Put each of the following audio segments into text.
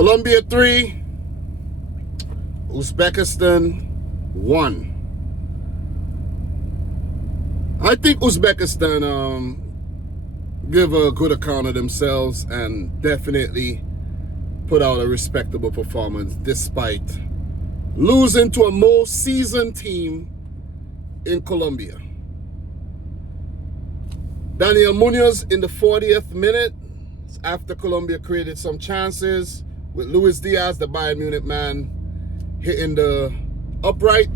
Colombia 3, Uzbekistan 1. I think Uzbekistan give a good account of themselves and definitely put out a respectable performance despite losing to a more seasoned team in Colombia. Daniel Muñoz in the 40th minute, after Colombia created some chances with Díaz, the Bayern Munich man, hitting the upright,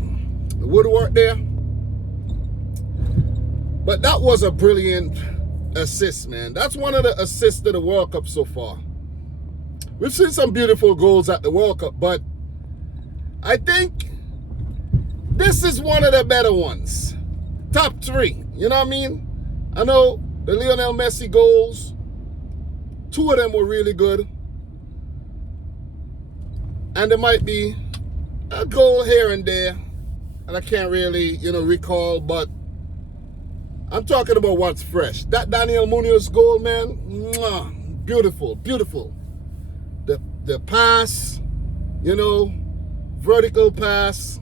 the woodwork there. But that was a brilliant assist, man. That's one of the assists of the World Cup so far. We've seen some beautiful goals at the World Cup, but I think this is one of the better ones. Top 3, you know what I mean? I know the Lionel Messi goals, 2 of them were really good. And there might be a goal here and there, and I can't really, recall, but I'm talking about what's fresh. That Daniel Muñoz goal, man, mwah, beautiful, beautiful. The pass, vertical pass,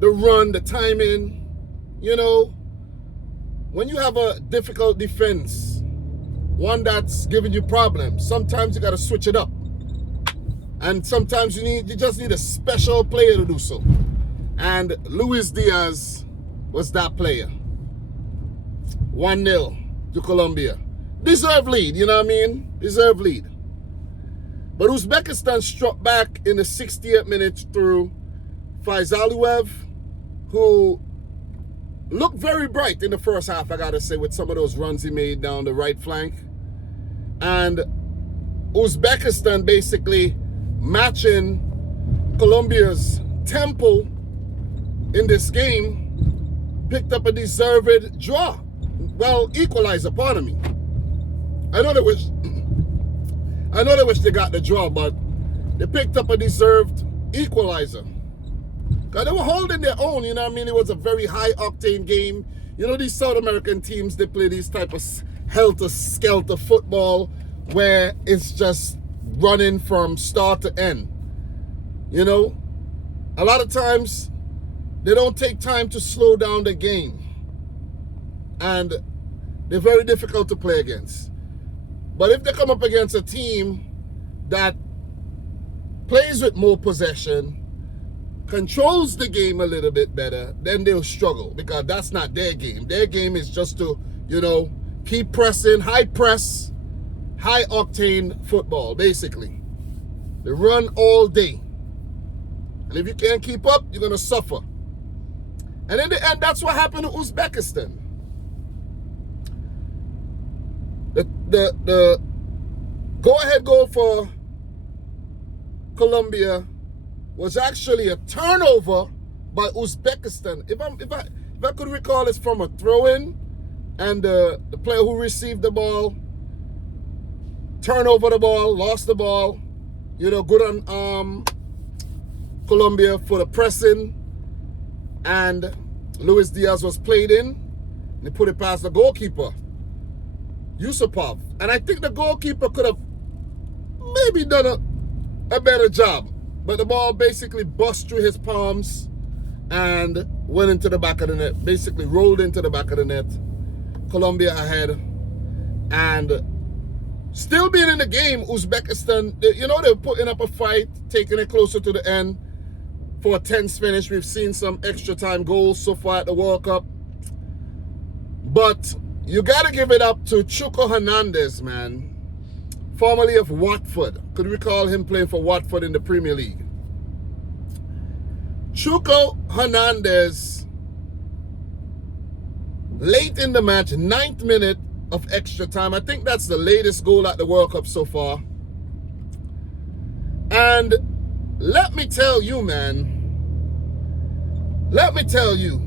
the run, the timing, when you have a difficult defense, one that's giving you problems, sometimes you got to switch it up. And sometimes you just need a special player to do so. And Díaz was that player. 1-0 to Colombia. Deserved lead, you know what I mean? Deserved lead. But Uzbekistan struck back in the 68th minute through Fayzullaev, who looked very bright in the first half, I gotta say, with some of those runs he made down the right flank. And Uzbekistan basically matching Colombia's tempo in this game, picked up a deserved draw. Well, equalizer, pardon me. I know they wish they got the draw, but they picked up a deserved equalizer. Because they were holding their own, you know what I mean? It was a very high-octane game. These South American teams, they play these type of helter-skelter football where it's just running from start to end. A lot of times they don't take time to slow down the game, and they're very difficult to play against. But if they come up against a team that plays with more possession, controls the game a little bit better, then they'll struggle, because that's not their game. Their game is just to, keep pressing, high press, high octane football, basically. They run all day. And if you can't keep up, you're going to suffer. And in the end, that's what happened to Uzbekistan. The go-ahead goal for Colombia was actually a turnover by Uzbekistan. If I could recall, it's from a throw-in, and the player who received the ball turned over the ball, lost the ball. Good on Colombia for the pressing, and Díaz was played in, and he put it past the goalkeeper, Yusupov. And I think the goalkeeper could have maybe done a better job. But the ball basically bust through his palms and went into the back of the net. Basically rolled into the back of the net. Colombia ahead. And still being in the game, Uzbekistan, they were putting up a fight, taking it closer to the end for a tense finish. We've seen some extra time goals so far at the World Cup. But you got to give it up to Chuko Hernandez, man. Formerly of Watford. Could recall him playing for Watford in the Premier League. Chuko Hernandez, late in the match, 9th minute of extra time. I think that's the latest goal at the World Cup so far. And let me tell you, man. Let me tell you.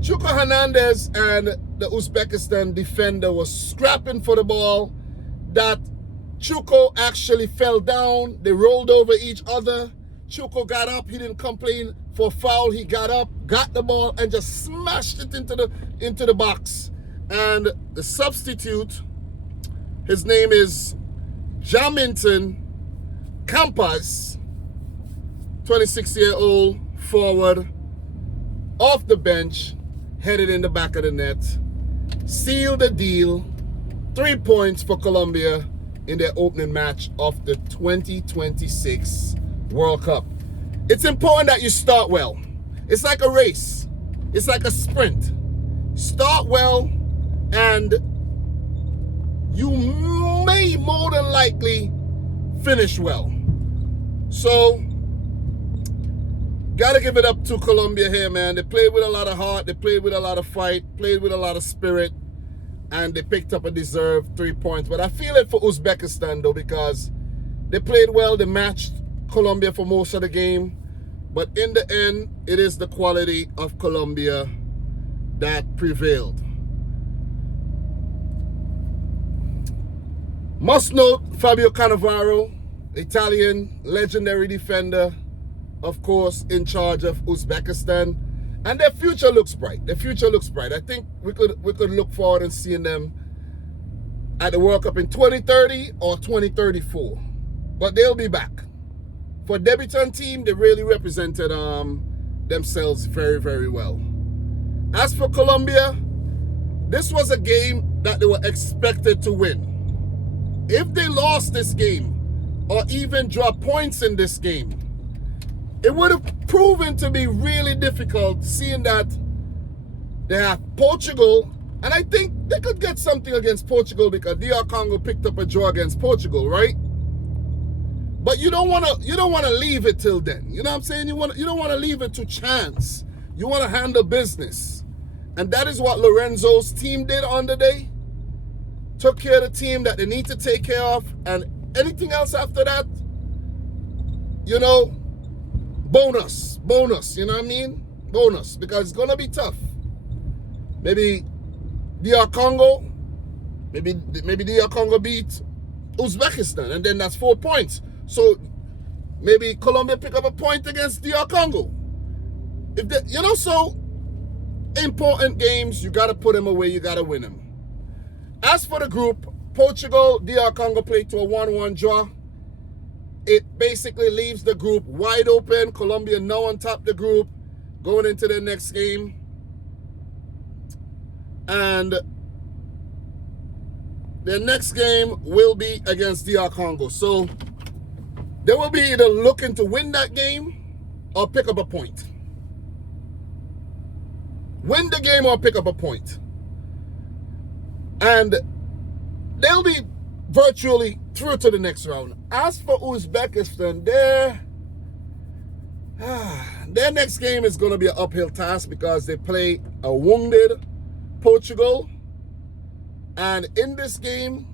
Chuko Hernandez and the Uzbekistan defender was scrapping for the ball. That Chuko actually fell down. They rolled over each other. Chuko got up. He didn't complain for foul. He got up, got the ball, and just smashed it into the box. And the substitute, his name is Jaminton Campas, 26-year-old forward, off the bench, headed in the back of the net, sealed the deal. 3 points for Colombia in their opening match of the 2026 World Cup. It's important that you start well. It's like a race. It's like a sprint. Start well, and you may more than likely finish well. So, gotta give it up to Colombia here, man. They played with a lot of heart. They played with a lot of fight. Played with a lot of spirit. And they picked up a deserved 3 points. But I feel it for Uzbekistan, though, because they played well. They matched Colombia for most of the game. But in the end, it is the quality of Colombia that prevailed. Must note Fabio Cannavaro, Italian legendary defender, of course, in charge of Uzbekistan. And their future looks bright. Their future looks bright. I think we could look forward and seeing them at the World Cup in 2030 or 2034. But they'll be back. For a debutant team, they really represented themselves very, very well. As for Colombia, this was a game that they were expected to win. If they lost this game or even draw points in this game, it would have proven to be really difficult, seeing that they have Portugal, and I think they could get something against Portugal because DR Congo picked up a draw against Portugal, right? But you don't want to leave it till then. You know what I'm saying? You don't want to leave it to chance. You want to handle business, and that is what Lorenzo's team did on the day. Took care of the team that they need to take care of, and anything else after that, you know, bonus, you know what I mean? Bonus, because it's going to be tough. Maybe DR Congo, maybe DR Congo beat Uzbekistan, and then that's 4 points. So maybe Colombia pick up a point against DR Congo. If they, you know, so important games, you got to put them away, you got to win them. As for the group, Portugal, DR Congo played to a 1-1 draw. It basically leaves the group wide open. Colombia now on top of the group, going into their next game. And their next game will be against DR Congo. So they will be either looking to win that game or pick up a point. Win the game or pick up a point. And they'll be virtually through to the next round. As for Uzbekistan, their next game is going to be an uphill task because they play a wounded Portugal. And in this game,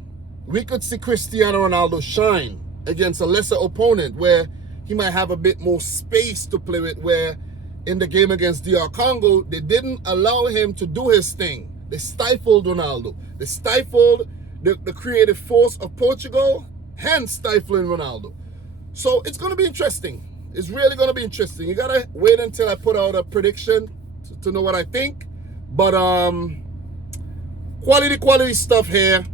we could see Cristiano Ronaldo shine against a lesser opponent where he might have a bit more space to play with, where in the game against DR Congo, they didn't allow him to do his thing. They stifled Ronaldo. They stifled the creative force of Portugal, hence stifling Ronaldo. So it's going to be interesting. It's really going to be interesting. You got to wait until I put out a prediction to know what I think. But quality stuff here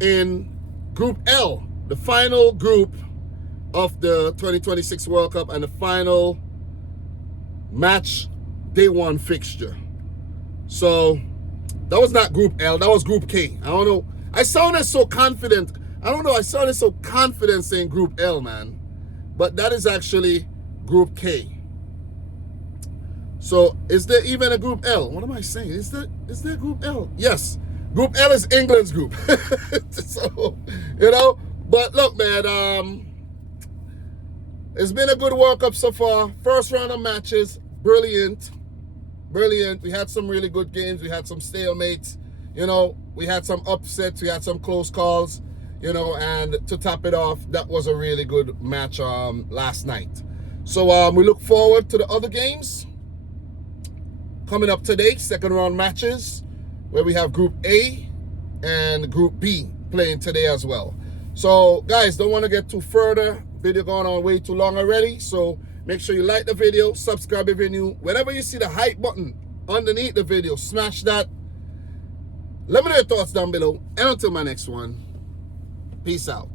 in Group L, the final group of the 2026 World Cup and the final match day one fixture. So that was not Group L, that was Group K. I don't know. I sounded so confident. I don't know. I sounded so confident saying Group L, man. But that is actually Group K. So is there even a Group L? What am I saying? Is there Group L? Yes. Group L is England's group. So, you know. But look, man, it's been a good World Cup so far. First round of matches, brilliant. We had some really good games. We had some stalemates. You know, we had some upsets. We had some close calls. You know, and to top it off, that was a really good match last night. So we look forward to the other games coming up today. Second round matches where we have Group A and Group B playing today as well. So guys, don't want to get too further. Video going on way too long already. So make sure you like the video, subscribe if you're new. Whenever you see the hype button underneath the video, smash that. Let me know your thoughts down below. And until my next one, peace out.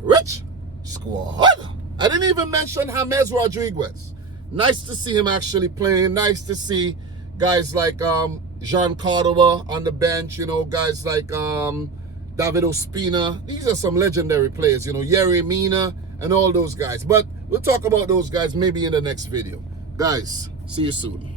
Rich squad. I didn't even mention James Rodriguez. Nice to see him actually playing. Nice to see guys like Jean Cordova on the bench, you know, guys like David Ospina. These are some legendary players, you know, Yerry Mina and all those guys. But we'll talk about those guys maybe in the next video. Guys, see you soon.